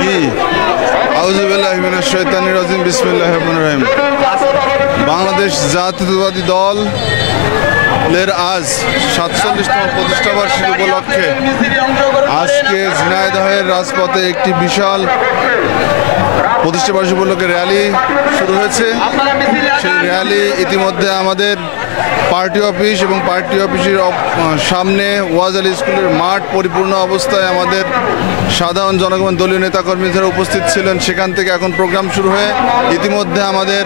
কি আউযুবিল্লাহি মিনাশ শাইতানির রাজিম বিসমিল্লাহির রহমানির রহিম। বাংলাদেশ জাতীয়তাবাদী দল এর আজ 47তম প্রতিষ্ঠাবার্ষিকী উপলক্ষে আজকে ঝিনাইদহের রাজপথে একটি বিশাল প্রতিষ্ঠাবার্ষিকী উপলক্ষে র্যালি শুরু হয়েছে। সেই র্যালি ইতিমধ্যে আমাদের পার্টি অফিস এবং পার্টি অফিসের সামনে ওয়াজ আলী স্কুলের মাঠ পরিপূর্ণ অবস্থায় আমাদের সাধারণ জনগণ দলীয় নেতাকর্মী যারা উপস্থিত ছিলেন সেখান থেকে এখন প্রোগ্রাম শুরু হয়ে ইতিমধ্যে আমাদের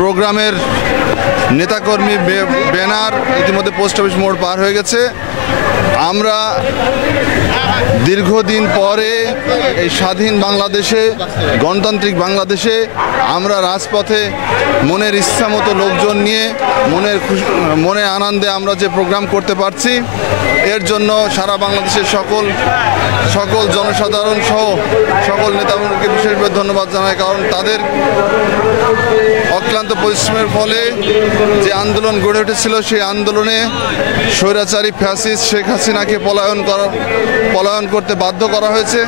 প্রোগ্রামের নেতাকর্মী ব্যানার ইতিমধ্যে পোস্ট অফিস মোড় পার হয়ে গেছে। আমরা দীর্ঘদিন পরে এই স্বাধীন বাংলাদেশে, গণতান্ত্রিক বাংলাদেশে আমরা রাজপথে মনের ইচ্ছা মতো লোকজন নিয়ে মনে আনন্দে আমরা যে প্রোগ্রাম করতে পারছি, এর জন্য সারা বাংলাদেশের সকল জনসাধারণ সহ সকল নেতাকর্মীকে বিশেষভাবে ধন্যবাদ জানাই। কারণ তাদের অক্লান্ত পরিশ্রমের ফলে যে আন্দোলন গড়ে উঠেছিল সেই আন্দোলনে স্বৈরাচারী ফ্যাসিস্ট শেখ হাসিনাকে পলায়ন করতে বাধ্য করা হয়েছে।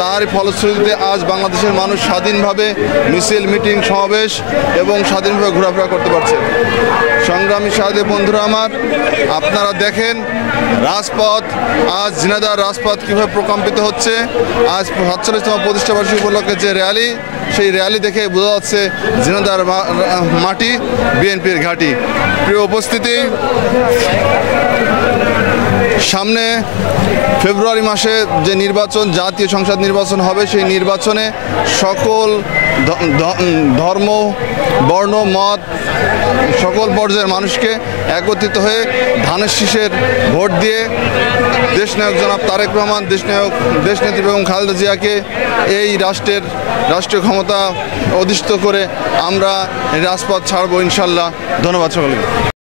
তারই ফলশ্রুতিতে আজ বাংলাদেশের মানুষ স্বাধীনভাবে মিছিল, মিটিং, সমাবেশ এবং স্বাধীনভাবে ঘোরাফেরা করতে পারছে। সংগ্রামী সাথী বন্ধুরা আমার, আপনারা দেখেন রাজপথ, আজ ঝিনাইদহের রাজপথ কীভাবে প্রকম্পিত হচ্ছে। আজ 47তম প্রতিষ্ঠাবার্ষিকী উপলক্ষে যে র্যালি, সেই র্যালি দেখে বোঝা যাচ্ছে ঝিনাইদহের মাটি বিএনপির ঘাঁটি। প্রিয় উপস্থিতি, সামনে ফেব্রুয়ারি মাসে যে নির্বাচন, জাতীয় সংসদ নির্বাচন হবে, সেই নির্বাচনে সকল ধর্ম, বর্ণ, মত, সকল পর্যায়ের মানুষকে একত্রিত হয়ে ধানের শীষের ভোট দিয়ে দেশনায়ক জনাব তারেক রহমান, দেশনেত্রী বেগম খালেদা জিয়াকে এই রাষ্ট্রীয় ক্ষমতা অধিষ্ঠিত করে আমরা রাজপথ ছাড়বো ইনশাল্লাহ। ধন্যবাদ সকলকে।